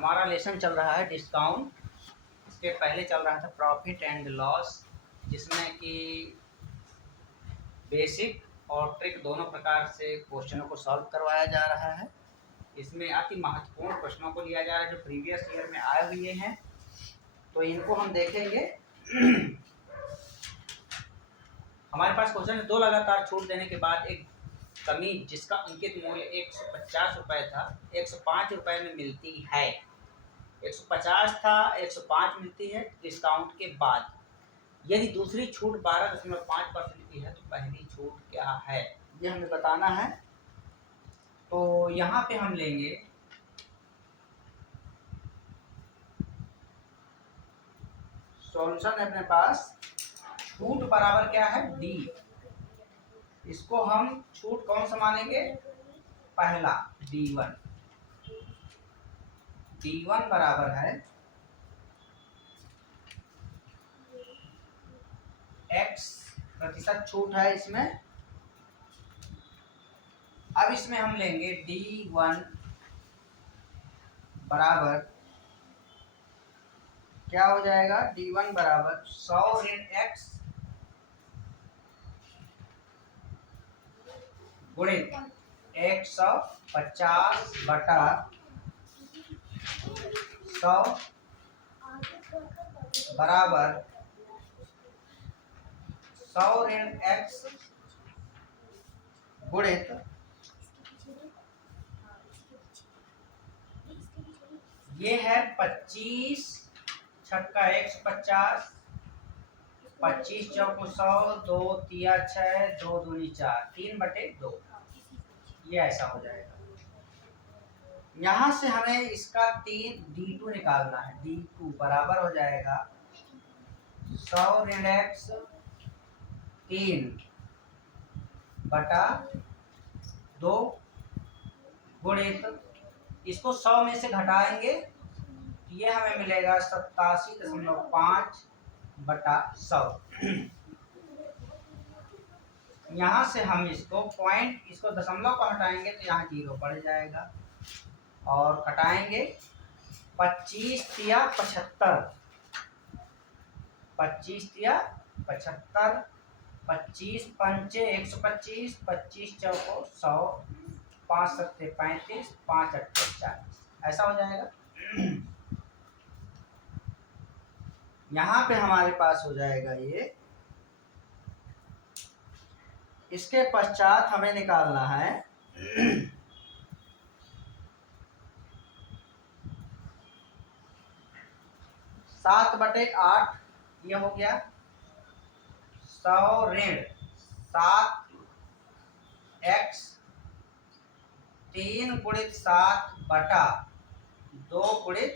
हमारा लेसन चल रहा है डिस्काउंट। इसके पहले चल रहा था प्रॉफिट एंड लॉस, जिसमें कि बेसिक और ट्रिक दोनों प्रकार से क्वेश्चनों को सॉल्व करवाया जा रहा है। इसमें अति महत्वपूर्ण प्रश्नों को लिया जा रहा है जो प्रीवियस ईयर में आए हुए हैं, तो इनको हम देखेंगे। हमारे पास क्वेश्चन है, 2 लगातार छूट देने के बाद एक कमीज जिसका अंकित मूल्य 150 रुपये था 105 रुपये में मिलती है। 150 था, 105 मिलती है डिस्काउंट के बाद। यदि दूसरी छूट 12.5% की है तो पहली छूट क्या है, ये हमें बताना है। तो यहाँ पे हम लेंगे सॉल्यूशन है अपने पास। छूट बराबर क्या है, डी। इसको हम छूट कौन सा मानेंगे, पहला D1। D1 बराबर है X प्रतिशत छूट है इसमें। अब इसमें हम लेंगे D1 बराबर क्या हो जाएगा, D1 बराबर 100 ऋण X गुणित 150 बटा 100 बराबर 100 ऋण X गुणित ये है 25 छक्का 150, 25 चौको 100, 2 तिया 6, 2 दूनी 4, 3/2। ये ऐसा हो जाएगा। यहाँ से हमें इसका D2 निकालना है। D2 बराबर हो जाएगा 100 ऋण X 3 बटा 2 गुणित, इसको 100 में से घटाएंगे, ये हमें मिलेगा 87.5 बटा 100। यहाँ से हम इसको पॉइंट, इसको दशमलव को हटाएंगे तो यहाँ 0 बढ़ जाएगा और कटाएंगे 25 तिया 75, 25 तिया 75, 25 पंचे 125, 25 चौको 100, 5 सत्ते 35, 5 अट्ठे 40, ऐसा हो जाएगा। यहाँ पे हमारे पास हो जाएगा ये। इसके पश्चात हमें निकालना है 7/8, ये हो गया 100 ऋण 7x 3 गुणित 7 बटा 2 गुणित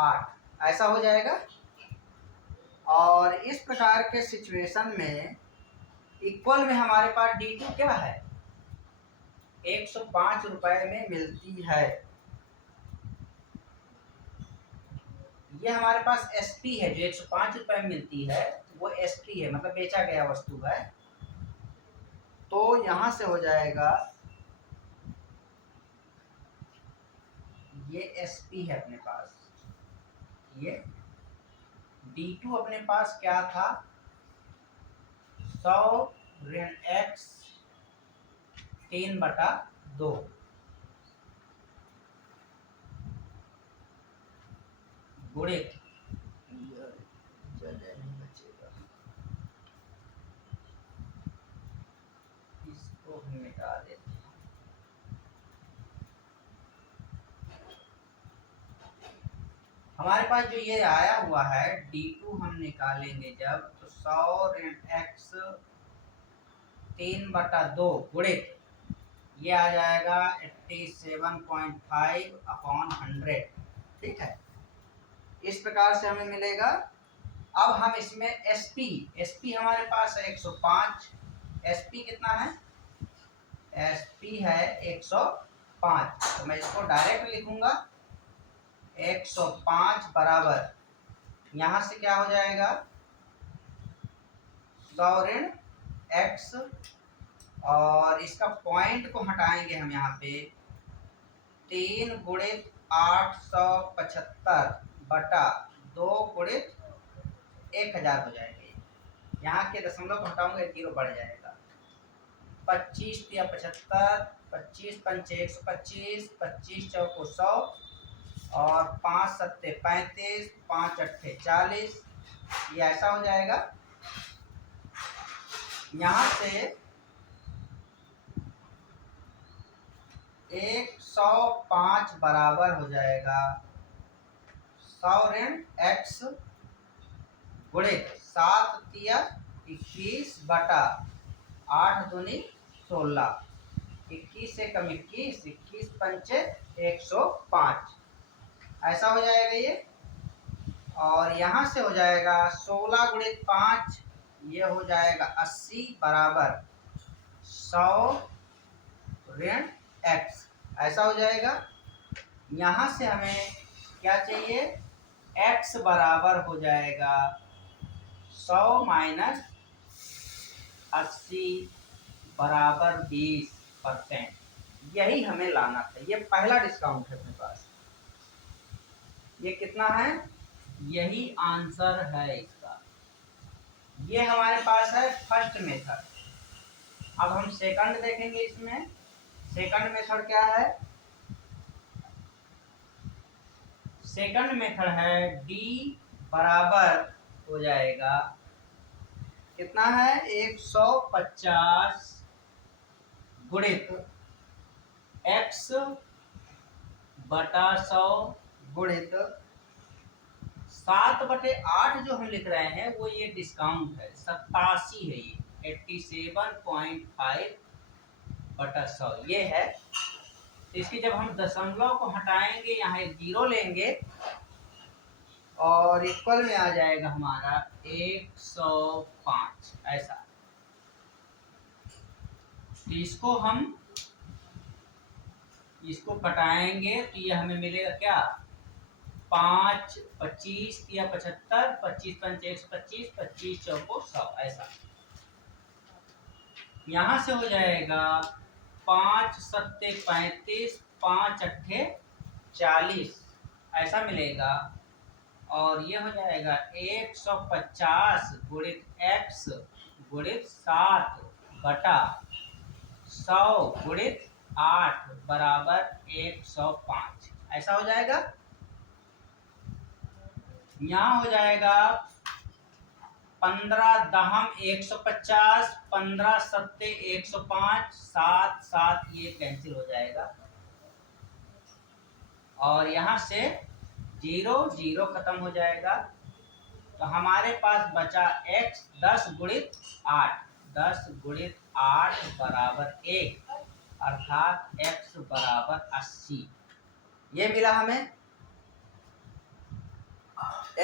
8, ऐसा हो जाएगा। और इस प्रकार के सिचुएशन में इक्वल में हमारे पास D2 क्या है, 105 रुपए में मिलती है। ये हमारे पास SP है, जो 105 रुपए में मिलती है वो SP है, मतलब बेचा गया वस्तु है। तो यहां से हो जाएगा, ये SP है अपने पास। ये D2 अपने पास क्या था, 100 ऋण X 3/2 गुणित, इसको हम मिटा देते हैं। हमारे पास जो ये आया हुआ है D2 हम निकालेंगे जब, तो 100 ऋण X 3/2 गुणित, ये आ जाएगा 87.5/100। ठीक है, इस प्रकार से हमें मिलेगा। अब हम इसमें SP हमारे पास है 105। SP कितना है, SP है 105, तो मैं इसको डायरेक्ट लिखूंगा 105 बराबर, यहाँ से क्या हो जाएगा 100 ऋण X, और इसका पॉइंट को हटाएंगे हम यहाँ पे, 3 गुणित 875 बटा 2 गुणित 1000 हो जाएगा। यहाँ के दशमलव को हटाऊंगा, 0 बढ़ जाएगा। 25 या 75, 25 पंचे 125, 25 चौको 100 और 5 सत्ते 35, 5 अट्ठे 40। ये ऐसा हो जाएगा। यहाँ से 105 बराबर हो जाएगा 100 ऋण x गुणित 7 तिया 21 बटा 8 दूनी 16। 21 से कम 21, 21 पंचे 105, ऐसा हो जाएगा ये। और यहाँ से हो जाएगा 16 गुणित 5, ये हो जाएगा 80 बराबर 100 ऋण x, ऐसा हो जाएगा। यहाँ से हमें क्या चाहिए, x बराबर हो जाएगा 100 माइनस 80 बराबर 20%। यही हमें लाना था। ये पहला डिस्काउंट है अपने पास। ये कितना है, यही आंसर है इसका। ये हमारे पास है फर्स्ट मेथड। अब हम सेकंड देखेंगे। इसमें सेकंड मेथड क्या है, सेकंड मेथड है d बराबर हो जाएगा कितना है, 150 गुणित x बटा 100 गुणित 7/8 जो हम लिख रहे हैं वो ये डिस्काउंट है, 87 है ये, 87.5 बटा 100 ये है। इसकी जब हम दशमलव को हटाएंगे, यहाँ एक 0 लेंगे और इक्वल में आ जाएगा हमारा 105, ऐसा। तो इसको हम इसको कटाएंगे तो ये हमें मिलेगा क्या, 5 25 या 75, 25 पंचे 125, 25 चौको 100, ऐसा। यहाँ से हो जाएगा 5 सत्ते 35, 5 अट्ठे 40, ऐसा मिलेगा। और ये हो जाएगा 150 गुणित x गुणित 7 बटा 100 गुणित 8 बराबर 105, ऐसा हो जाएगा। यहाँ हो जाएगा 15 दहम 150, 15 सत्ते 105, 7 7 ये कैंसिल हो जाएगा। और यहाँ से 0 0 खत्म हो जाएगा। तो हमारे पास बचा x 10 गुणित 8, 10 गुणित 8 बराबर 1, अर्थात x बराबर 80, ये मिला हमें।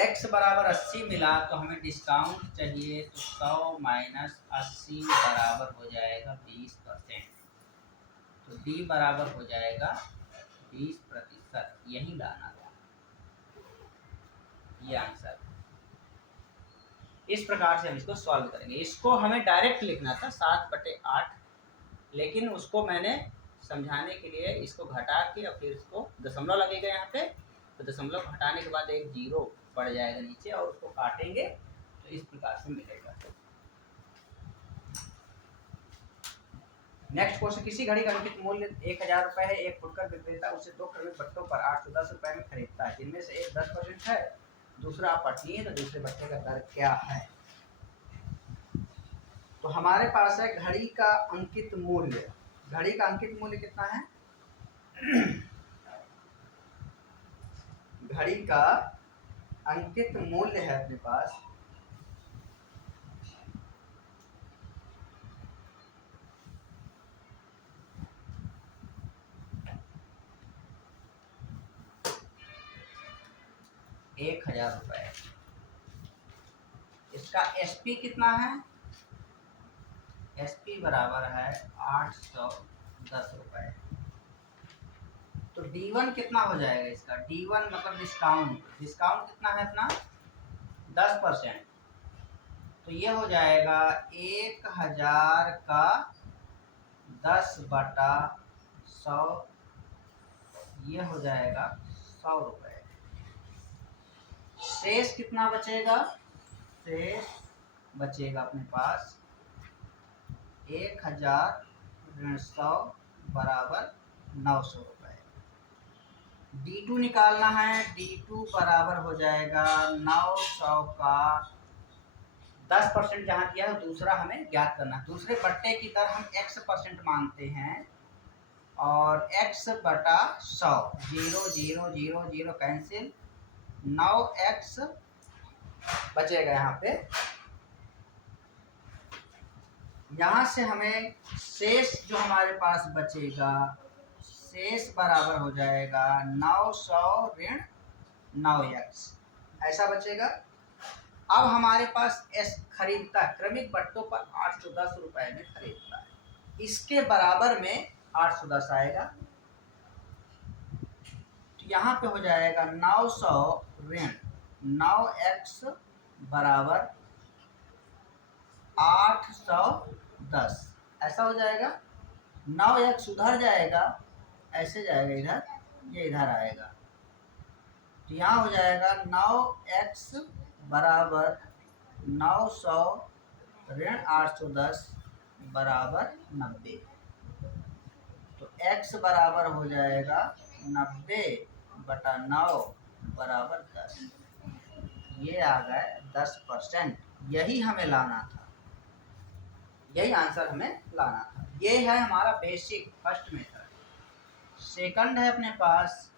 x बराबर 80 मिला तो हमें डिस्काउंट चाहिए, तो 100 माइनस 80 बराबर हो जाएगा 20%। तो d बराबर हो जाएगा 20%, यही लाना था, ये आंसर। इस प्रकार से हम इसको सॉल्व करेंगे। इसको हमें डायरेक्ट लिखना था 7/8, लेकिन उसको मैंने समझाने के लिए इसको घटा के और फिर इसको दशमलव लगेगा यहाँ पे, तो दशमलव हटाने के बाद एक 0 पड़ जाएगा नीचे और उसको काटेंगे तो इस प्रकार से मिलेगा। नेक्स्ट क्वेश्चन, किसी घड़ी का अंकित मूल्य 1000 रुपये है। एक फुटकर विक्रेता उसे 2 क्रमिक बट्टों पर 810 रुपये में खरीदता है, जिनमें से एक 10% है, दूसरा अपठनीय है, तो दूसरे बट्टे का दर क्या है। तो हमारे पास है घड़ी का अंकित मूल्य। घड़ी का अंकित मूल्य कितना है, घड़ी का अंकित मूल्य है अपने पास 1000 रुपये। इसका एसपी कितना है, एसपी बराबर है 810 रुपये। तो D1 कितना हो जाएगा इसका, D1 मतलब डिस्काउंट, डिस्काउंट कितना है अपना 10%। तो ये हो जाएगा 1000 का 10/100 ये हो जाएगा 100 रुपये। शेष कितना बचेगा? शेष बचेगा अपने पास 1000 ऋण 100 बराबर 900 रुपये। D2 निकालना है। D2 बराबर हो जाएगा 900 का 10% जहाँ दिया है दूसरा हमें ज्ञात करना है। दूसरे बट्टे की तरह हम x% मानते हैं और x बटा 100, 0 0 0 0 कैंसिल, 9x बचेगा यहाँ पे। यहाँ से हमें शेष जो हमारे पास बचेगा, शेष बराबर हो जाएगा 900 ऋण 9x, ऐसा बचेगा। अब हमारे पास एस खरीदता है, क्रमिक बट्टों पर 810 रुपए में खरीदता है, इसके बराबर में 810 आएगा। तो यहाँ पे हो जाएगा 900 ऋण 9x बराबर 810, ऐसा हो जाएगा। 9x उधर जाएगा, ऐसे जाएगा इधर, ये इधर आएगा, तो यहाँ हो जाएगा 9x बराबर 900 ऋण 810 बराबर 90। तो x बराबर हो जाएगा 90 बटा 9 बराबर 10। ये आ गए 10%। यही हमें लाना था, यही आंसर हमें लाना था। ये है हमारा बेसिक फर्स्ट मेथड। सेकंड है अपने पास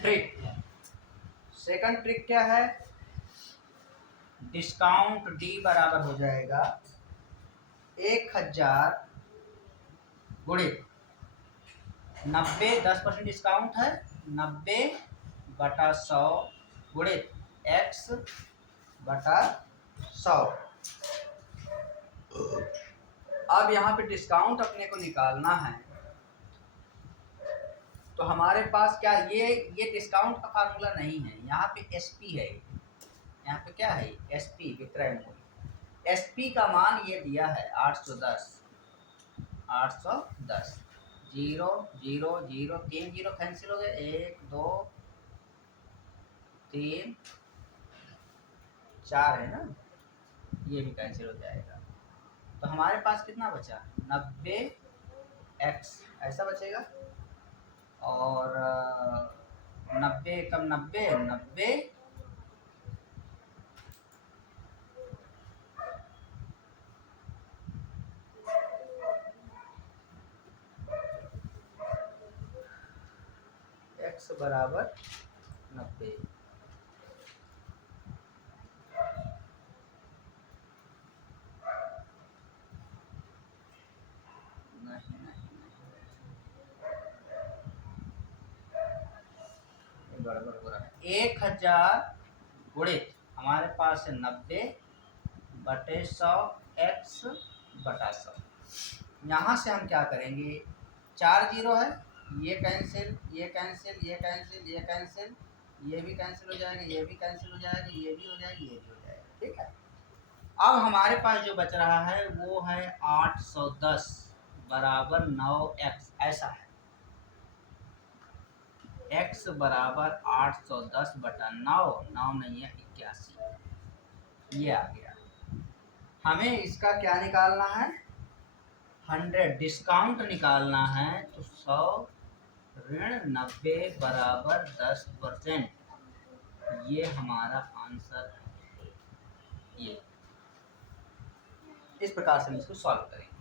ट्रिक। सेकंड ट्रिक क्या है? डिस्काउंट D बराबर हो जाएगा 1000 गुणित 90, 10% डिस्काउंट है, 90 बटा 100 गुणित x बटा 100। अब यहाँ पे डिस्काउंट अपने को निकालना है, तो हमारे पास क्या ये डिस्काउंट का फार्मूला नहीं है, यहाँ पे SP है। यहाँ पे क्या है? SP, विक्रय मूल्य। SP का मान ये दिया है 810, 810। 0 0 0 3 0 कैंसिल हो गए, 1 2 3 4 है ना, ये भी कैंसिल हो जाएगा। तो हमारे पास कितना बचा? 90x, ऐसा बचेगा। और 90 कम 90 90 x बराबर 90। नहीं नहीं नहीं, गड़बड़ हो रहा है। 1000 गुणित हमारे पास है 90 बटे 100 x बटा 100। यहाँ से हम क्या करेंगे? 4 जीरो है, ये कैंसिल, ये कैंसिल, ये कैंसिल, ये कैंसिल, ये भी कैंसिल हो जाएगा, ये भी कैंसिल हो जाएगा, ये भी हो जाएगा, ये भी हो जाएगा। ठीक है। अब हमारे पास जो बच रहा है वो है 810 बराबर 9x, ऐसा है। x बराबर 810 बटा 9, 9 नहीं है 81, ये आ गया। हमें इसका क्या निकालना है? 100 डिस्काउंट निकालना है, तो 100 ऋण 90 बराबर 10%, ये हमारा आंसर है। ये इस प्रकार से हम इसको सॉल्व करेंगे।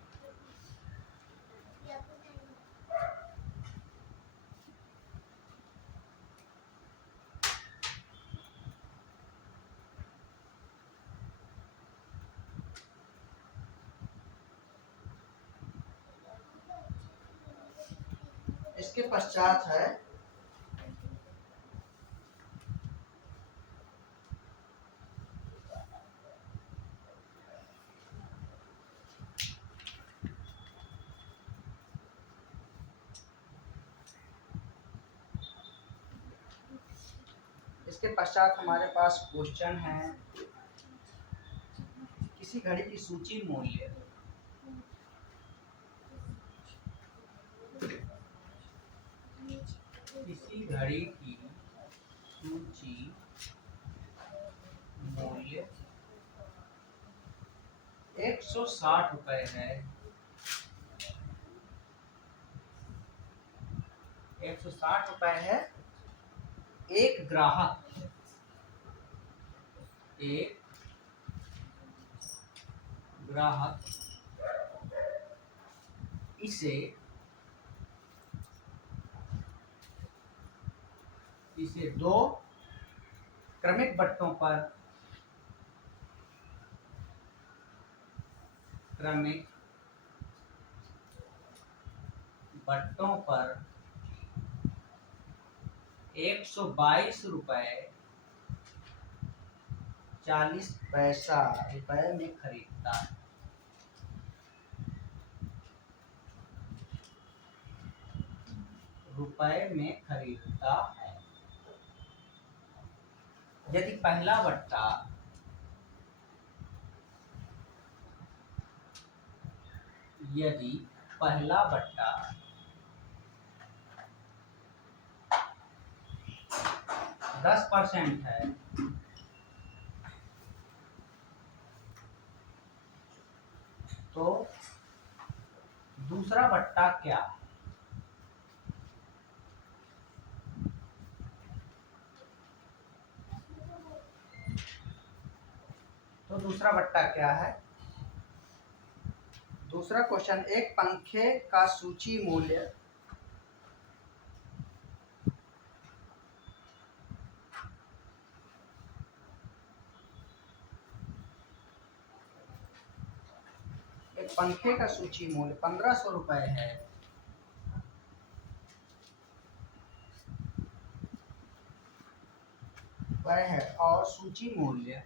इसके पश्चात है हमारे पास क्वेश्चन है, किसी घड़ी की सूची मूल्य प्रति घड़ी की सूची मूल्य 160 रुपए है। 160 रुपए है। एक ग्राहक इसे दो क्रमिक बट्टों पर ₹122.40 में खरीदता है। यदि पहला बट्टा 10% है तो दूसरा बट्टा क्या? दूसरा बट्टा क्या है? दूसरा क्वेश्चन, एक पंखे का सूची मूल्य ₹1500 है। वह है और सूची मूल्य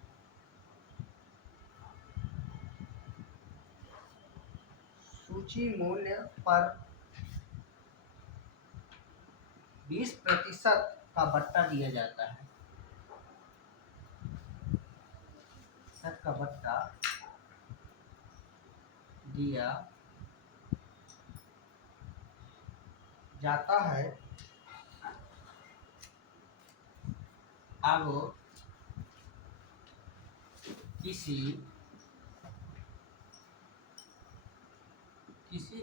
पर 20% का बट्टा दिया जाता है। दिया जाता है। अब किसी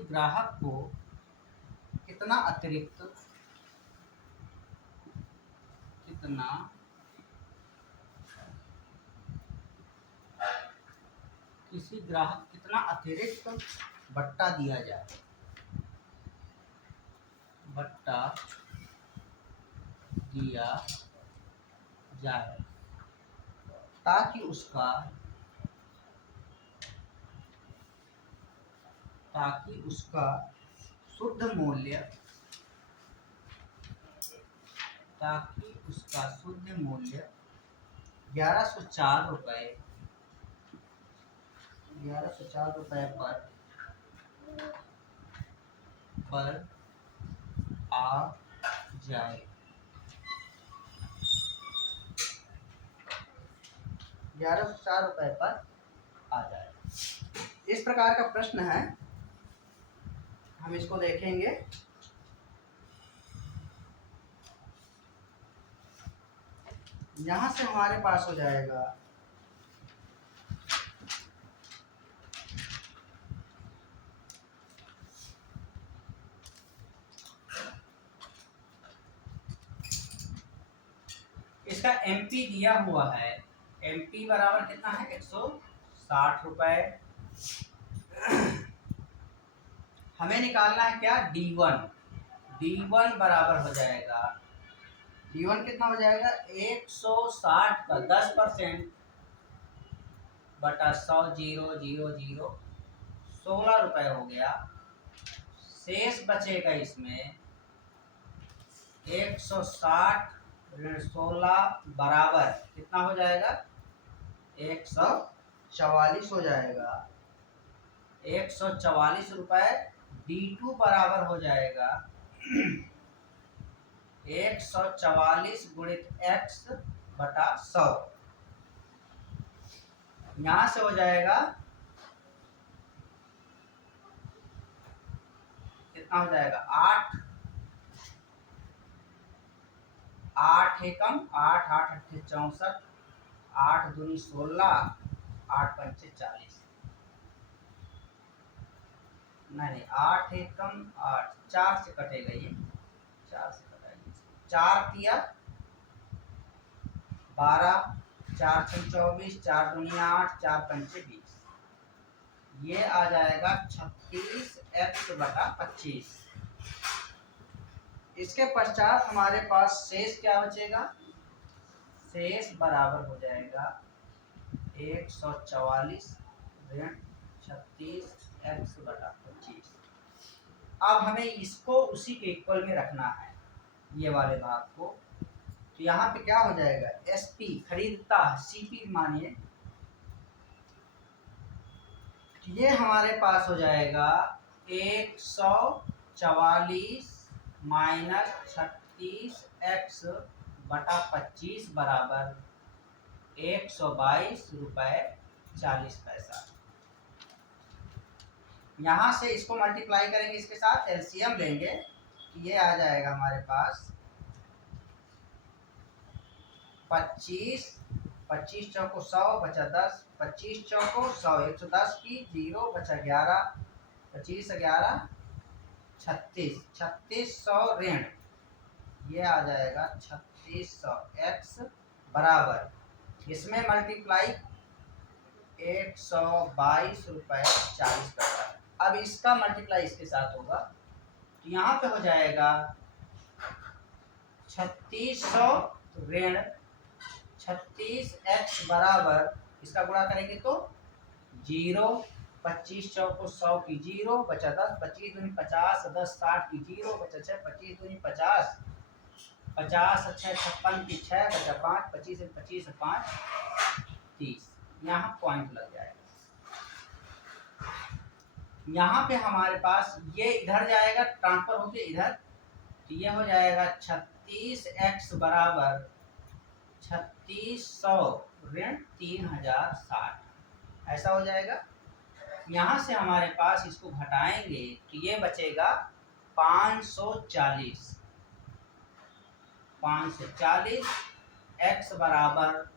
ग्राहक को कितना अतिरिक्त बट्टा दिया जाए ताकि उसका शुद्ध मूल्य 1104 रुपए पर आ जाए। 1104 रुपए पर आ जाए। इस प्रकार का प्रश्न है, हम इसको देखेंगे। यहां से हमारे पास हो जाएगा इसका एमपी दिया हुआ है। एमपी बराबर कितना है? 160 रुपए। हमें निकालना है क्या? D1 बराबर हो जाएगा, D1 कितना हो जाएगा? 160 का 10% बटा 100, 0 16 रुपए हो गया। शेष बचेगा इसमें 160 ऋण 16 बराबर कितना हो जाएगा? 144 हो जाएगा। 144 रुपए। D2 बराबर हो जाएगा 144 गुणित x बटा 100। यहां से हो जाएगा कितना हो जाएगा? 8 एकम 8 8 अट्ठे 64, 8 दूनी 16, 8 पंचे 40, नहीं 8 एकम 8, 4 से कटेगा ये, 4 से कटाएंगे, 4 तिया 12, 4 छः 24, 4 दूनी 8, 4 पंचे 20, ये आ जाएगा 36x/25। इसके पश्चात हमारे पास शेष क्या बचेगा, शेष बराबर हो जाएगा 144 ऋण 36x/25। अब हमें इसको उसी के इक्वल में रखना है, ये वाले भाग को। तो यहाँ पे क्या हो जाएगा, एसपी खरीदता है, सीपी मानिए, ये हमारे पास हो जाएगा 144 माइनस 36x/25 बराबर 122 रुपये 40 पैसा। यहाँ से इसको मल्टीप्लाई करेंगे, इसके साथ एलसीएम लेंगे, ये आ जाएगा हमारे पास 25, 25 चौको 100 बचा 10, 25 चौको 100, 110 की 0 बचा 11, 25 11 36, 3600 ऋण, ये आ जाएगा 3600 x बराबर, इसमें मल्टीप्लाई 122 रुपये 40 पैसा। अब इसका मल्टीप्लाई इसके साथ होगा, तो यहाँ पे हो जाएगा 3600 ऋण 36x बराबर, इसका गुणा करेंगे तो 0, 25 चौको 100 की 0 बचा 10, 25 दूनी 50, 10 60 की 0 बचा 6, 25 दूनी 50, 50 6 56 की 6 बचा 5, 25 25 5 30, यहाँ पॉइंट लग जाएगा। यहाँ पे हमारे पास ये इधर जाएगा, ट्रांसफर होके इधर, तो ये हो जाएगा 36x बराबर 3600 ऋण 3060, ऐसा हो जाएगा। यहाँ से हमारे पास इसको घटाएंगे तो ये बचेगा 540, 540 x बराबर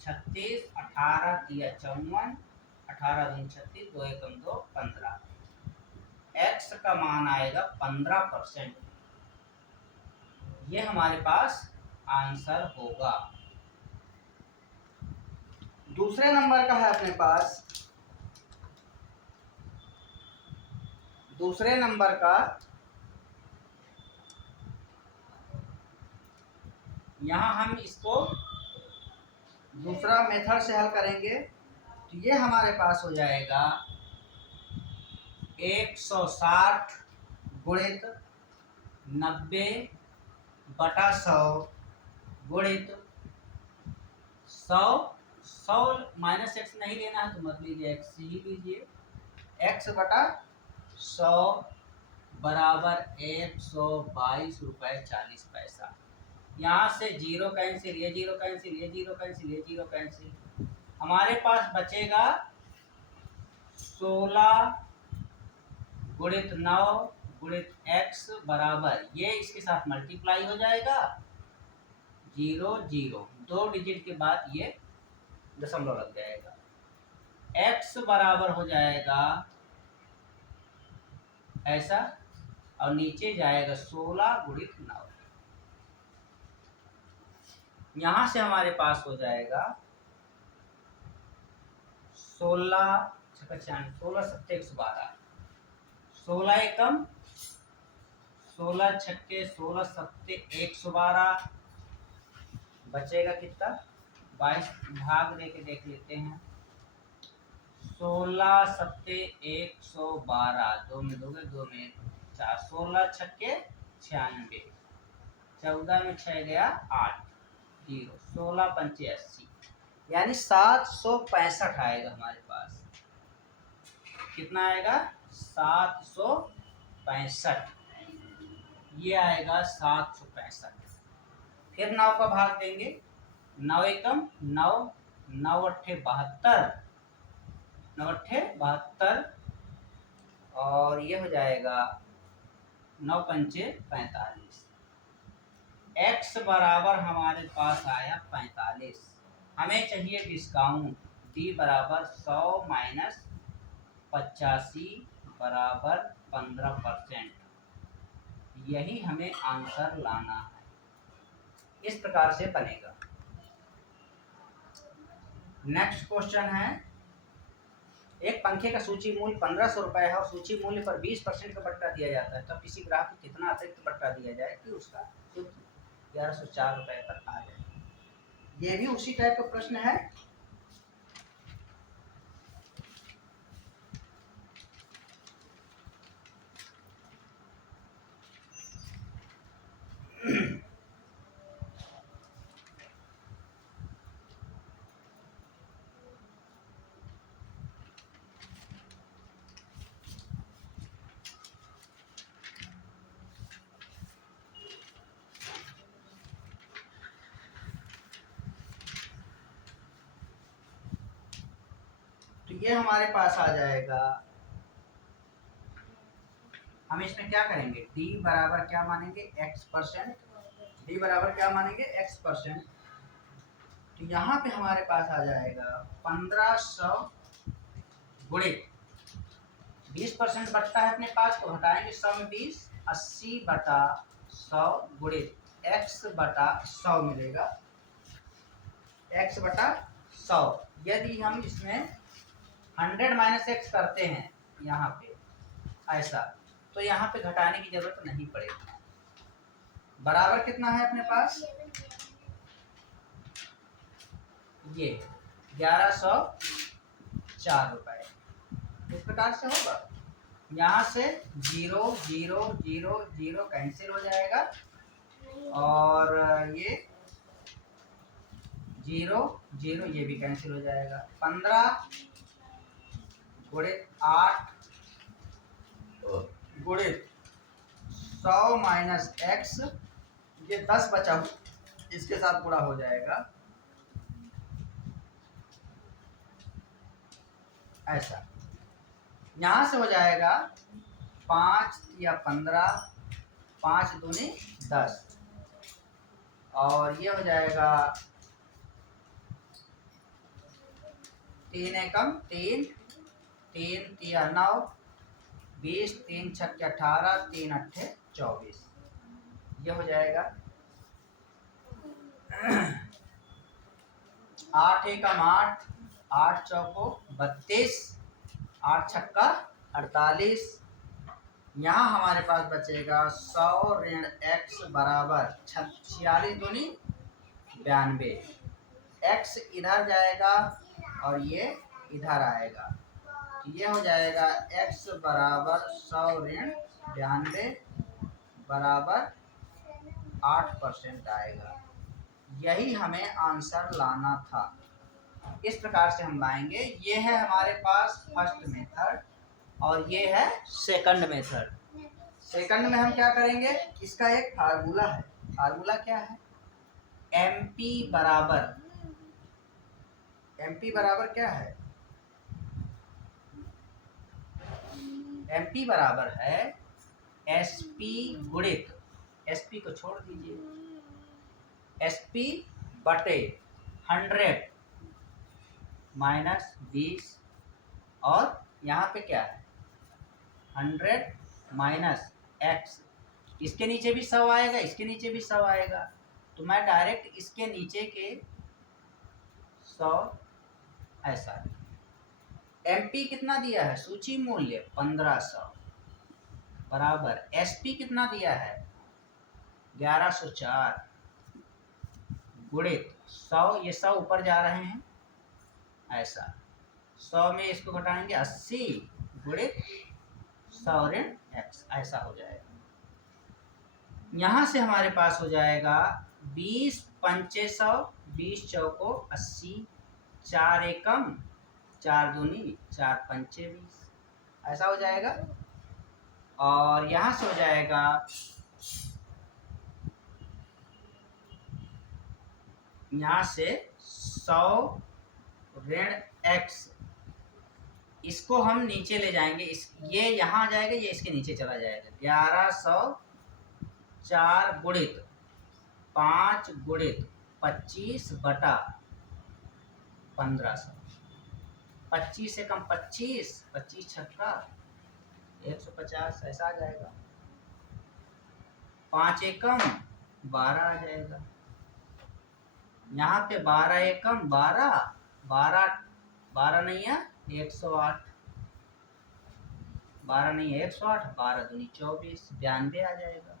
36, 18 तिया 54, 18 दूनी 36, 2 एकम 2 15, x का मान आएगा 15%, ये हमारे पास आंसर होगा। दूसरे नंबर का है अपने पास, दूसरे नंबर का यहाँ हम इसको दूसरा मेथड से हल करेंगे, तो ये हमारे पास हो जाएगा 160 गुणित 90/100 गुणित 100 माइनस x नहीं लेना है तो मत लीजिए, x ही लीजिए, x/100 बराबर 122 रुपये 40 पैसा। यहाँ से 0 कैंसिल, ये 0 कैंसिल, ये 0 कैंसिल, ये 0 कैंसिल, हमारे पास बचेगा 16 गुणित 9 गुणित x बराबर, ये इसके साथ मल्टीप्लाई हो जाएगा 0 0, 2 डिजिट के बाद ये दशमलव लग जाएगा, x बराबर हो जाएगा ऐसा, और नीचे जाएगा 16 गुणित 9, यहाँ से हमारे पास हो जाएगा 16 96, 16 7 112, 16 एकम 16 छक्के 16 7 112, बचेगा कितना, 22, भाग दे के देख लेते हैं, 16 7 112, 2 में 2 में 2 में 4, 16 छक्के 96, 14 में 6 गया 8, 0, 16 पंचे 80, यानी 765 आएगा हमारे पास। कितना आएगा, 765, ये आएगा 765। फिर 9 का भाग देंगे, 9 एकम 9, 9 अट्ठे 72, 9 अट्ठे 72, और ये हो जाएगा 9 पंचे 45, x बराबर हमारे पास आया 45, हमें चाहिए डिस्काउंट d बराबर 100 माइनस 85 बराबर 15%। यही हमें आंसर लाना है। इस प्रकार से बनेगा। नेक्स्ट क्वेश्चन है, एक पंखे का सूची मूल्य 1500 रुपए है और सूची मूल्य पर 20% का बट्टा दिया जाता है, तब किसी ग्राहक को कितना अतिरिक्त बट्टा दिया जाए कि उसका 1104 रुपए पर आ जाए। ये भी उसी टाइप का प्रश्न है। तो ये हमारे पास आ जाएगा। हम इसमें क्या करेंगे, d बराबर क्या मानेंगे, x%। d बराबर क्या मानेंगे, x%। तो यहाँ पे हमारे पास आ जाएगा 1500 गुणित 20% बचता है अपने पास, तो घटाएंगे 100 में 20, 80 बटा 100 गुणित x बटा 100 मिलेगा, x बटा 100। यदि हम इसमें 100 माइनस x करते हैं यहाँ पे ऐसा, तो यहाँ पे घटाने की जरूरत नहीं पड़ेगी। बराबर कितना है अपने पास, ये 1104 रुपए। इस प्रकार से होगा। यहाँ से 0 0 0 0 कैंसिल हो जाएगा और ये 0 0 ये भी कैंसिल हो जाएगा। 15 गुणित 8 गुणित 100 माइनस x, ये 10 बचा इसके साथ गुणा हो जाएगा ऐसा। यहाँ से हो जाएगा 5 या 15, 5 दूनी 10 और ये हो जाएगा 3 एकम 3, 3 तिया 9, 20, 3 छक्के 18, 3 अट्ठे 24। ये हो जाएगा 8 एकम 8, 8 चौको 32, 8 छक्का 48। यहाँ हमारे पास बचेगा 100 ऋण x बराबर 46 दूनी 92। x इधर जाएगा और ये इधर आएगा, तो ये हो जाएगा x बराबर 100 ऋण 92 बराबर 8% आएगा। यही हमें आंसर लाना था। इस प्रकार से हम लाएंगे। ये है हमारे पास फर्स्ट मेथड और ये है सेकंड मेथड। सेकंड में हम क्या करेंगे, इसका एक फार्मूला है। फार्मूला क्या है, MP बराबर क्या है, MP बराबर है SP गुणित, SP को छोड़ दीजिए, SP बटे 100 माइनस 20 और यहाँ पे क्या है 100 माइनस x। इसके नीचे भी 100 आएगा, इसके नीचे भी 100 आएगा, तो मैं डायरेक्ट इसके नीचे के 100 ऐसा। MP कितना दिया है, सूची मूल्य 1500 बराबर SP कितना दिया है 1104 गुणित 100, ये 100 ऊपर जा रहे हैं ऐसा, 100 में इसको घटाएंगे 80 गुणित 100 ऋण x ऐसा हो जाएगा। यहाँ से हमारे पास हो जाएगा 20 पंचे 100, 20 चौको 80, 4 एकम 4 दूनी 4 पंचे 20 ऐसा हो जाएगा। और यहाँ से हो जाएगा यहाँ से 100 ऋण x, इसको हम नीचे ले जाएंगे, ये यहाँ आ जाएगा, ये इसके नीचे चला जाएगा। 1104 गुणित 5 गुणित 25/1500। 25 से कम 25, 25 छक्का 150, ऐसा आ जाएगा। 5 एकम 12 आ जाएगा। यहाँ पे 12 एकम 12, 12 12 नहीं है 108, 12 नहीं है 108, 12 दूनी 24, 92 आ जाएगा।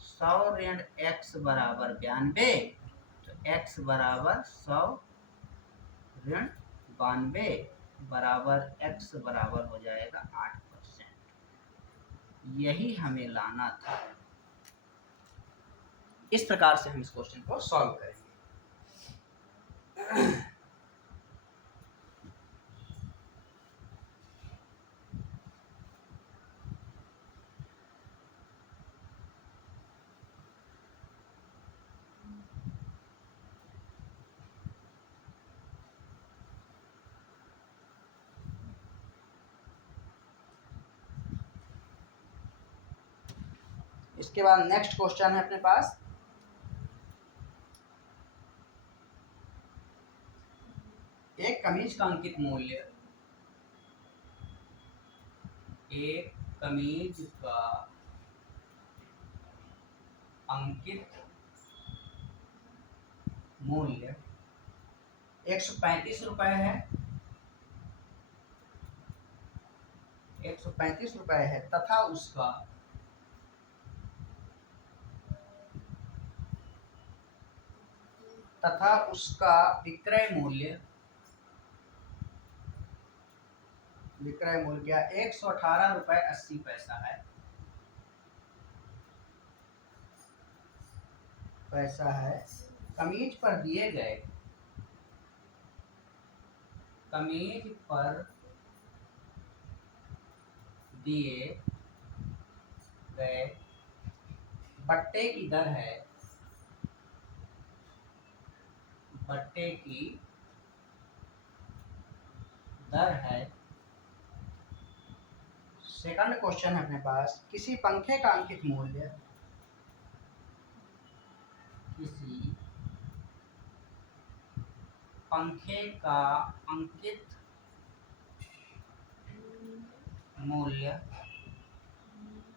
100 ऋण x बराबर 92, तो x बराबर 100 ऋण 92 बराबर x बराबर हो जाएगा 8%। यही हमें लाना था। इस प्रकार से हम इस क्वेश्चन को सॉल्व करेंगे। इसके बाद नेक्स्ट क्वेश्चन है अपने पास, एक कमीज का अंकित मूल्य, एक कमीज का अंकित मूल्य 135 रुपए है। 135 रुपए है तथा उसका विक्रय मूल्य क्या 118 रुपए 80 पैसा है। कमीज पर दिए गए बट्टे की दर है। सेकंड क्वेश्चन है अपने पास, किसी पंखे का अंकित मूल्य, किसी पंखे का अंकित मूल्य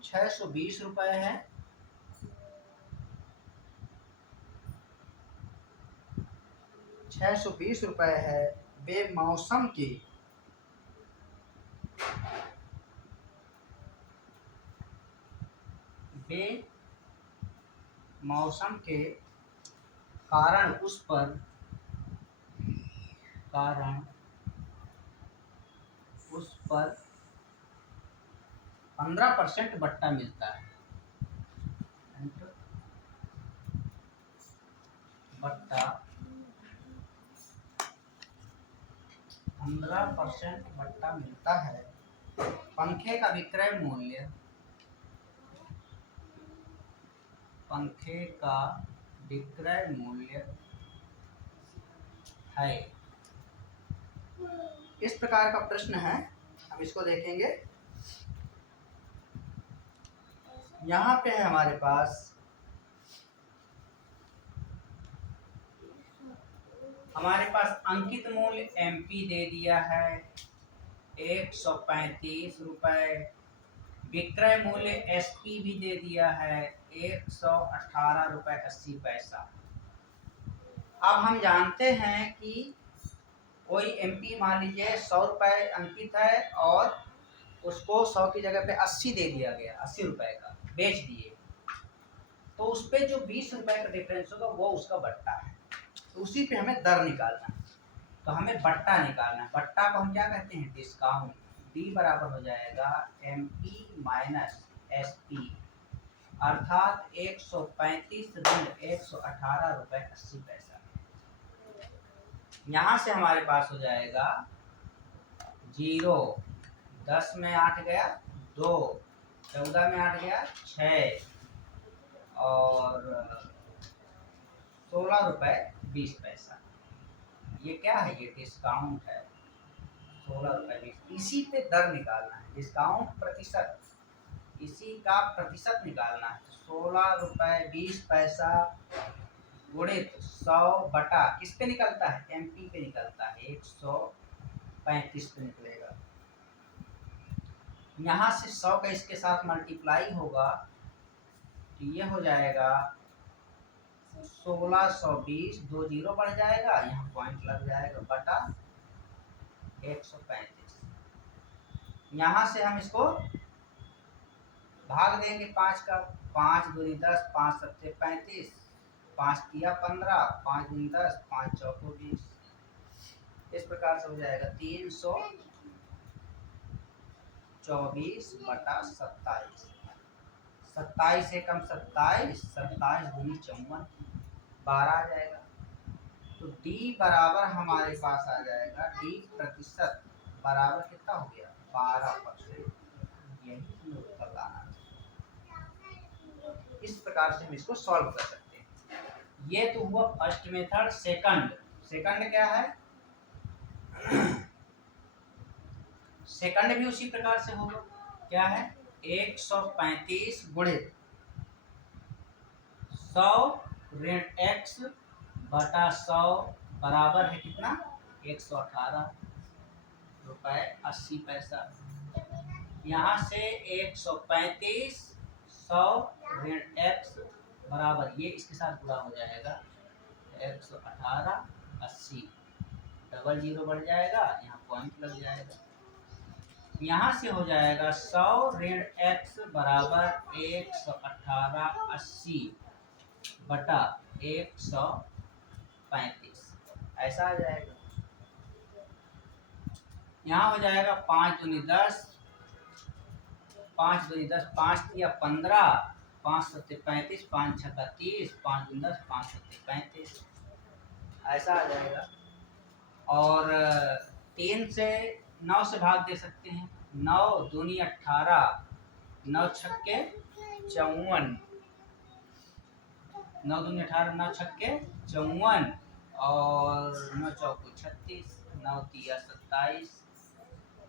620 रुपए है। 620 रुपए है। बेमौसम के कारण उस पर 15% बट्टा मिलता है। 15% बट्टा मिलता है। पंखे का विक्रय मूल्य है। इस प्रकार का प्रश्न है, हम इसको देखेंगे। यहाँ पे है हमारे पास अंकित मूल्य MP दे दिया है 135 रुपए, विक्रय मूल्य SP भी दे दिया है 118 रुपए 80 पैसा। अब हम जानते हैं कि कोई MP मान लीजिए 100 रुपए अंकित है और उसको 100 की जगह पे 80 दे दिया गया, 80 रुपए का बेच दिए, तो उस पे जो 20 रुपए का डिफरेंस होगा वो उसका बट्टा है। तो उसी पे हमें दर निकालना है, तो हमें बट्टा निकालना है। बट्टा को हम क्या कहते हैं, डिस्काउंट। D बराबर हो जाएगा MP माइनस SP, अर्थात 135 ऋण 118 रुपए 80 पैसा। यहाँ से हमारे पास हो जाएगा 0, 10 में 8 गया 2, 14 में 8 गया 6 और 16 रुपए 20 पैसा। ये क्या है, ये डिस्काउंट है 16 रुपए 20। इसी पे दर निकालना है, डिस्काउंट प्रतिशत, इसी का प्रतिशत निकालना है। 16 रुपए 20 पैसा गुणित 100 बटा किस पे निकलता है, एमपी पे निकलता है, 135 पे निकलेगा। यहाँ से 100 का इसके साथ मल्टीप्लाई होगा तो ये हो जाएगा 1620, 2 जीरो बढ़ जाएगा, यहाँ पॉइंट लग जाएगा, बटा 135। यहाँ से हम इसको भाग देंगे 5 का, 5 दूनी 10, 5 सत्ते 35, 5 तिया 15, 5 दूनी 10, 5 चौको 20। इस प्रकार से हो जाएगा 324 बटा 27। 27 एकम 27, 27 दूनी 54, 12 आ जाएगा। तो डी बराबर हमारे पास आ जाएगा, डी प्रतिशत बराबर कितना हो गया, 12%। यही हमें उत्तर लाना है। इस प्रकार से हम इसको सॉल्व कर सकते हैं। ये तो हुआ फर्स्ट मेथड। सेकंड क्या है, सेकंड भी उसी प्रकार से होगा। क्या है, 135 गुणित 100 ऋण x बटा 100 बराबर है कितना, 118 रुपए 80 पैसा। यहाँ से 135 100 ऋण x बराबर, ये इसके साथ गुणा हो जाएगा, 118 80, डबल जीरो बढ़ जाएगा, यहाँ पॉइंट लग जाएगा। यहाँ से हो जाएगा 100 ऋण x बराबर 118 80 बटा 135, ऐसा आ जाएगा। यहाँ हो जाएगा 5 दूनी 10, 5 दूनी 10, 5 तिया 15, 5 सत्ते 35, 5 छक्का 30, 5 दूनी 10, 5 सत्ते 35, ऐसा आ जाएगा। और 3 से 9 से भाग दे सकते हैं, 9 दूनी 18, 9 छक्के 54, 9 दूनी 18, 9 छक्के 54 और 9 चौको 36, 9 तिया 27,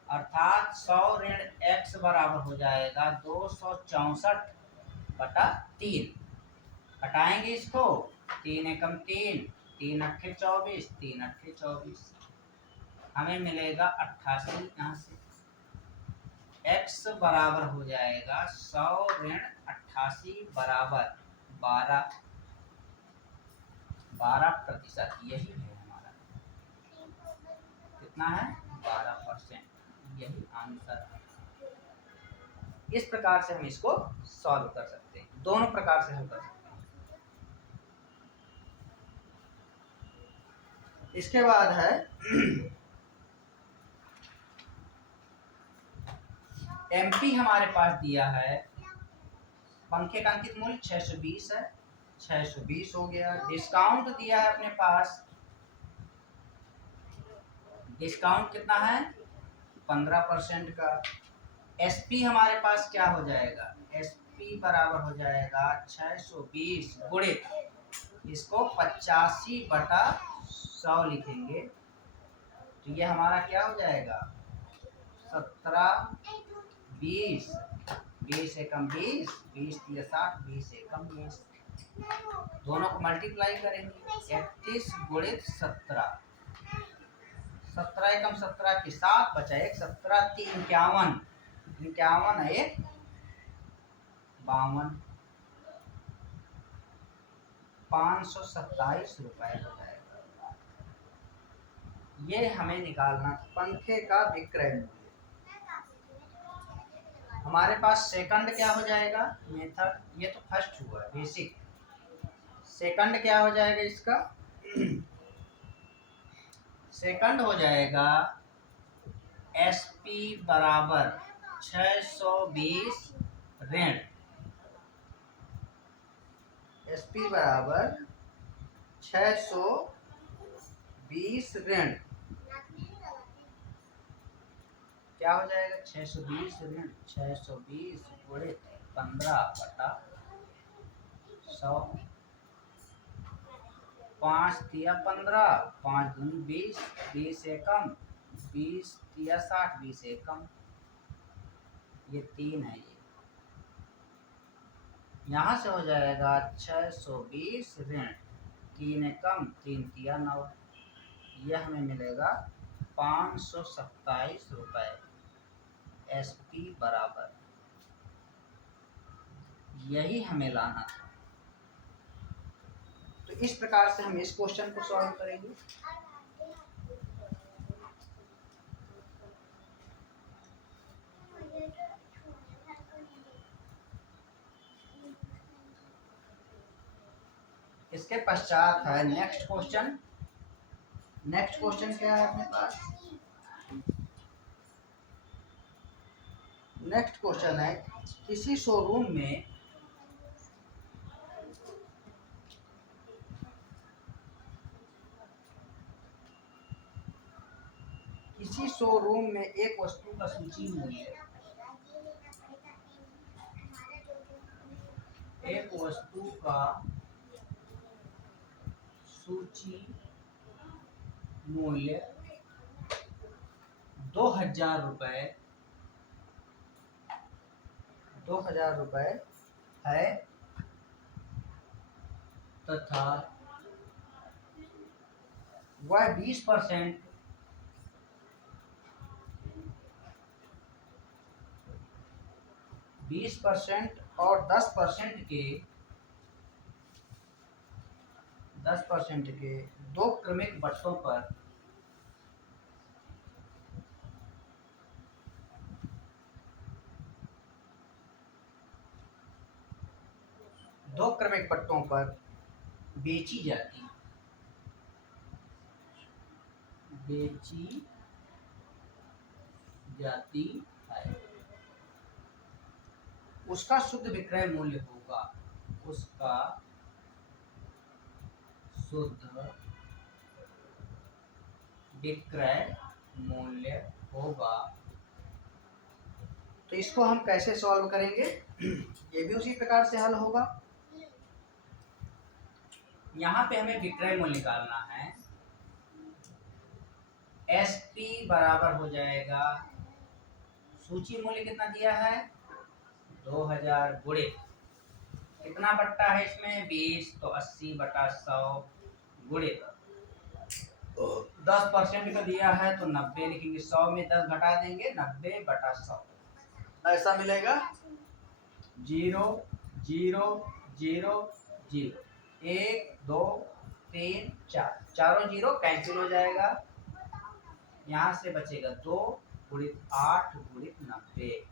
अर्थात 100 ऋण x बराबर हो जाएगा 264 बटा 3। हटाएंगे इसको, 3 एकम 3, 3 अट्ठे 24, 3 अट्ठे 24, हमें मिलेगा 88। यहाँ से x बराबर हो जाएगा 100 ऋण 88 बराबर 12%। यही है हमारा, कितना है, 12%। यही आंसर है। इस प्रकार से हम इसको सॉल्व कर सकते हैं, दोनों प्रकार से हम कर सकते हैं। इसके बाद है एमपी हमारे पास दिया है, पंखे का अंकित मूल्य 620 है, 620 हो गया। डिस्काउंट दिया है अपने पास, डिस्काउंट कितना है, 15% का। एसपी हमारे पास क्या हो जाएगा, एसपी बराबर हो जाएगा 620 गुणित, इसको 85 बटा 100 लिखेंगे तो ये हमारा क्या हो जाएगा, 17 20, 20 एकम 20, 20 तिया 60, 20 एकम 20, दोनों को मल्टीप्लाई करेंगे, 31 गुणित 17, 17 एकम 17 के 7 बचा 1, 17 3 51, 51 है 1 52, 527 रुपए हो जाएगा। ये हमें निकालना पंखे का विक्रय मूल्य। हमारे पास सेकंड क्या हो जाएगा मेथड, ये तो फर्स्ट हुआ बेसिक। सेकंड क्या हो जाएगा इसका, सेकंड हो जाएगा एसपी बराबर 620 ऋण, एसपी बराबर 620 ऋण, क्या हो जाएगा, 620 ऋण 620 गुणित 15 बटा 100, 5 तिया 15, 5 दूनी 20, 20 एकम 20 तिया 60, 20 एकम, ये 3 है ये, यहाँ से हो जाएगा 620 ऋण 3 कम 3 तिया 9, यह हमें मिलेगा 527 रुपये। SP बराबर, यही हमें लाना था। तो इस प्रकार से हम इस क्वेश्चन को सॉल्व करेंगे। इसके पश्चात है नेक्स्ट क्वेश्चन। नेक्स्ट क्वेश्चन क्या है अपने पास? नेक्स्ट क्वेश्चन है किसी शोरूम में एक वस्तु का सूची मूल्य, एक वस्तु का सूची मूल्य 2000 रुपये, 2000 रुपये है तथा वह 20% और 10% के दो क्रमिक बट्टों पर बेची जाती है, उसका शुद्ध विक्रय मूल्य होगा, उसका शुद्ध विक्रय मूल्य होगा। तो इसको हम कैसे सॉल्व करेंगे? ये भी उसी प्रकार से हल होगा। यहाँ पे हमें विक्रय मूल्य निकालना है। SP बराबर हो जाएगा, सूची मूल्य कितना दिया है 2000 गुणित कितना बट्टा है इसमें 20, तो 80/100 गुणित 10% का दिया है तो 90 लिखेंगे, 100 में 10 घटा देंगे 90/100, ऐसा मिलेगा 0 0 0 0 1 2 3 4, चारों जीरो कैंसिल हो जाएगा। यहाँ से बचेगा 2 गुणित 8 गुणित 90,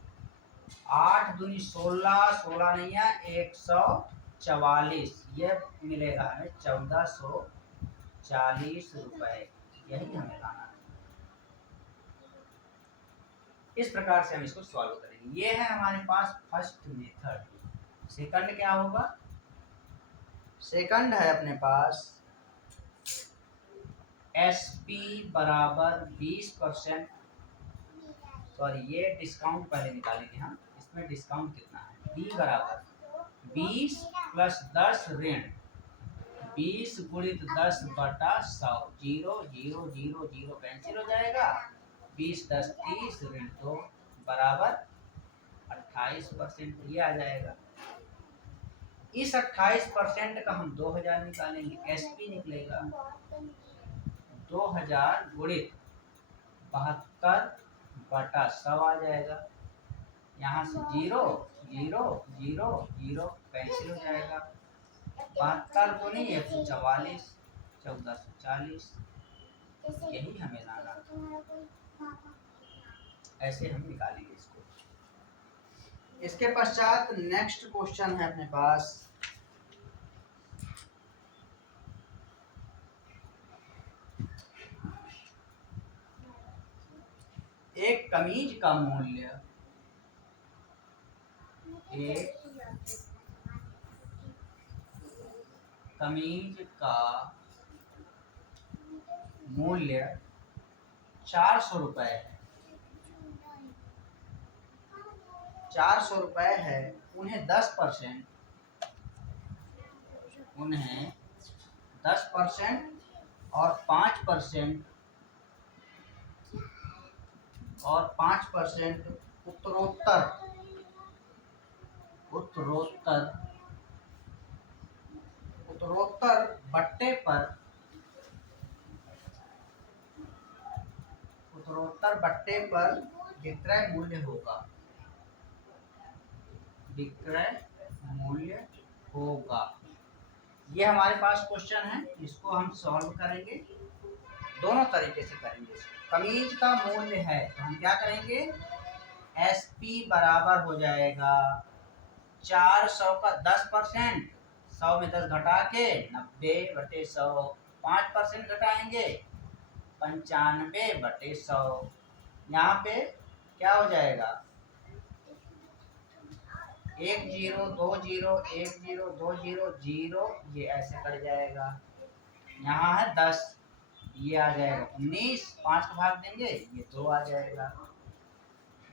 8 दूनी 16, 16 नहीं है 144, यह मिलेगा हमें 1440 रुपए, यही हमें लाना है। इस प्रकार से हम इसको सॉल्व करेंगे। ये है हमारे पास फर्स्ट मेथड। सेकंड क्या होगा? सेकंड है अपने पास SP बराबर 20%, सॉरी ये डिस्काउंट पहले निकालेंगे हम, इसमें डिस्काउंट कितना है, B बराबर 20 + 10 ऋण 20 गुणित 10/100, 0 0 0 0 कैंसिल हो जाएगा, 20 10 30 ऋण 2 बराबर 28%, ये आ जाएगा। इस 28% का हम 2000 निकालेंगे, SP निकलेगा 2000 गुणित 72/100 आ जाएगा। यहाँ से 0 0 0 0 कैंसिल हो जाएगा, 72 को नहीं 144, 1440, यही हमें लाना, ऐसे हम निकालेंगे इसको। इसके पश्चात नेक्स्ट क्वेश्चन है अपने पास, एक कमीज का मूल्य, एक कमीज का मूल्य 400 रुपए है, 400 रुपए है, उन्हें 10% और 5% उत्तरोत्तर पट्टे पर विक्रय मूल्य होगा, विक्रय मूल्य होगा। ये हमारे पास क्वेश्चन है, इसको हम सॉल्व करेंगे, दोनों तरीके से करेंगे। कमीज का मूल्य है तो हम क्या करेंगे, एसपी बराबर हो जाएगा 400 का 10%, 100 में 10 घटा के 90/100, 5% घटाएंगे 95/100। यहाँ पे क्या हो जाएगा, 1 0 2 0 1 0 2 0 0, ये ऐसे कट जाएगा। यहाँ है 10, ये आ जाएगा 19, 5 का भाग देंगे ये 2 आ जाएगा।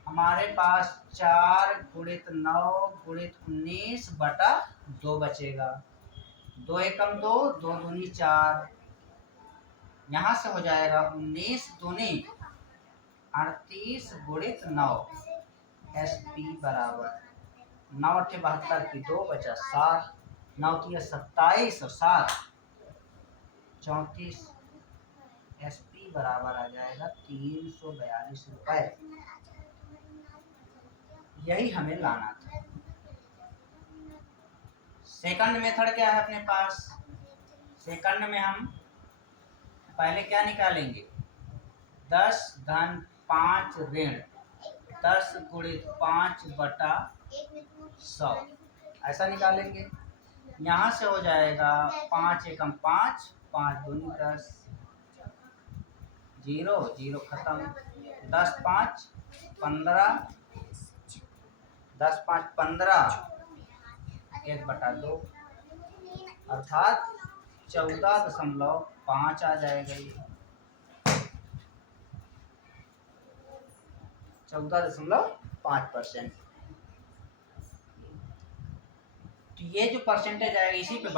हमारे पास 4 गुणित 9 गुणित 19/2 बचेगा। 2 एकम 2, 2 दूनी 4, यहाँ से हो जाएगा 19 दूनी 38 गुणित 9। एसपी बराबर 9 8 72 की 2 बचा 7, 9 3 27 और 7 34। एसपी बराबर आ जाएगा 342 रुपए। यही हमें लाना था। सेकंड मेथड क्या है अपने पास, सेकंड में हम पहले क्या निकालेंगे, 10 धन 5 ऋण 10 गुणित 5/100 ऐसा निकालेंगे। यहाँ से हो जाएगा 5 एकम 5, 5 दूनी 10, 0 0 खत्म, 10 5 15, 10 5 15, 1/2 अर्थात 14.5 आ जाएगा। ये 14.5%। तो ये जो परसेंटेज आएगा इसी पे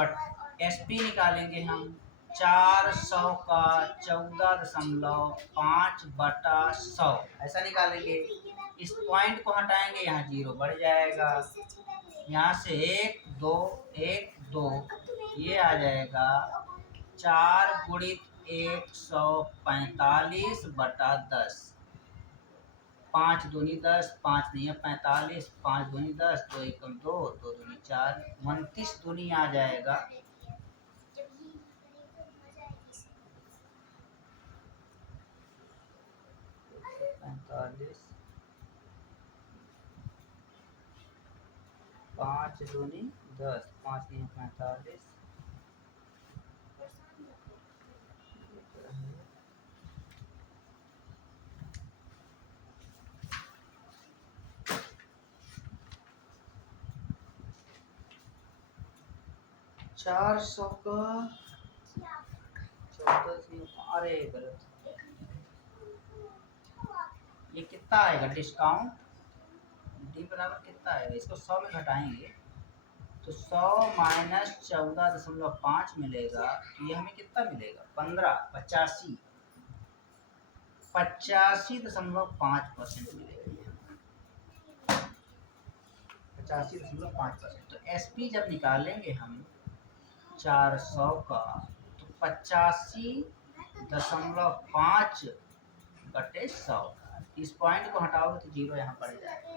एसपी निकालेंगे हम। 400 का 14.5/100 ऐसा निकालेंगे। इस पॉइंट को हटाएंगे, यहाँ 0 बढ़ जाएगा, यहाँ से 1 2 1 2, ये आ जाएगा 4 गुणित 145/10, 5 दूनी 10, 5 नहीं 45, 5 दूनी 10, 2 एकम 2, 2 दूनी 4, 29 दूनी आ जाएगा 45, 5 दूनी 10, 5 नहीं 45, 400 का 14, अरे गलत, ये कितना आएगा डिस्काउंट, डी बराबर कितना आएगा, इसको 100 में घटाएंगे तो 100 माइनस 14.5 मिलेगा, तो ये हमें कितना मिलेगा 15, 85.5% मिलेगा, 85.5%। तो एसपी जब निकालेंगे हम 400 का तो 85.5/100, इस पॉइंट को हटाओगे तो 0 यहाँ पड़ जाएगा,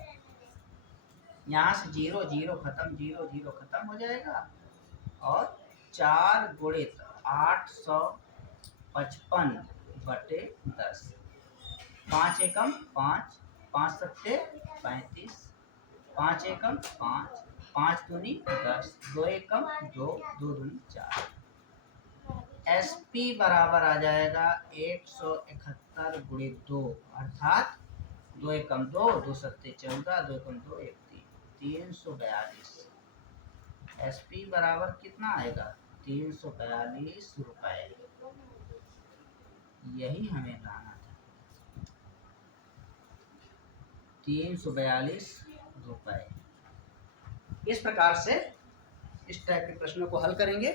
यहाँ से 0 0 खत्म, 0 0 खत्म हो जाएगा, और 4 गुणित 855/10, 5 एकम 5, 5 सत्ते 35, 5 एकम 5, 5 दूनी 10, 2 एकम 2, 2 दूनी 4। एसपी बराबर आ जाएगा 171 गुणित 2, अर्थात 2 एकम 2, 2 सत्ते 14, 2 एकम 2 1 3, 342। एसपी बराबर कितना आएगा 342 रुपए। यही हमें लाना था, 342 रुपए। इस प्रकार से इस टाइप के प्रश्नों को हल करेंगे।